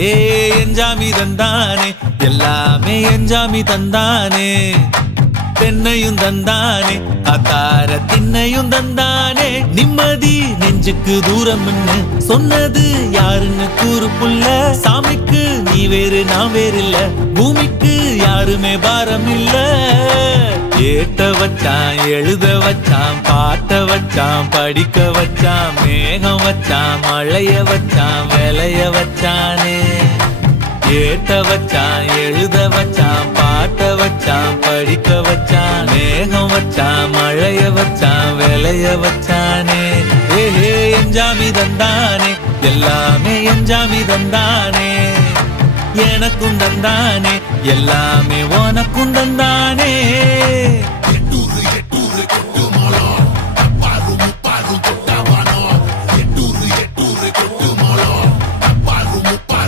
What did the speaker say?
எஞ்சாமி தந்தானே எல்லாமே எஞ்சாமி தந்தானே தென்னையும் தந்தானே அத்தார திண்ணையும் தந்தானே நிம்மதி நெஞ்சுக்கு தூரம் சொன்னது யாருன்னு கூறு புள்ள சாமிக்கு நீ வேறு நான் வேறு இல்ல பூமிக்கு யாருமே பாரம் இல்ல ஏத்த வச்சான் எழுத வச்சான் பாட்ட வச்சான் படிக்க வச்சான் மேகம் வச்சான் மழைய வச்சான் விளைய வச்சானே ஏத்த வச்சான் எழுத வச்சான் பாட்ட வச்சான் படிக்க வச்சான் மேகம் வச்சான் மழைய வச்சான் விளைய வச்சானே ஏஹே எஞ்சாமி தந்தானே எல்லாமே எஞ்சாமி தந்தானே எனக்கும் தந்தானே எல்லாமே உனக்கும் தந்தானே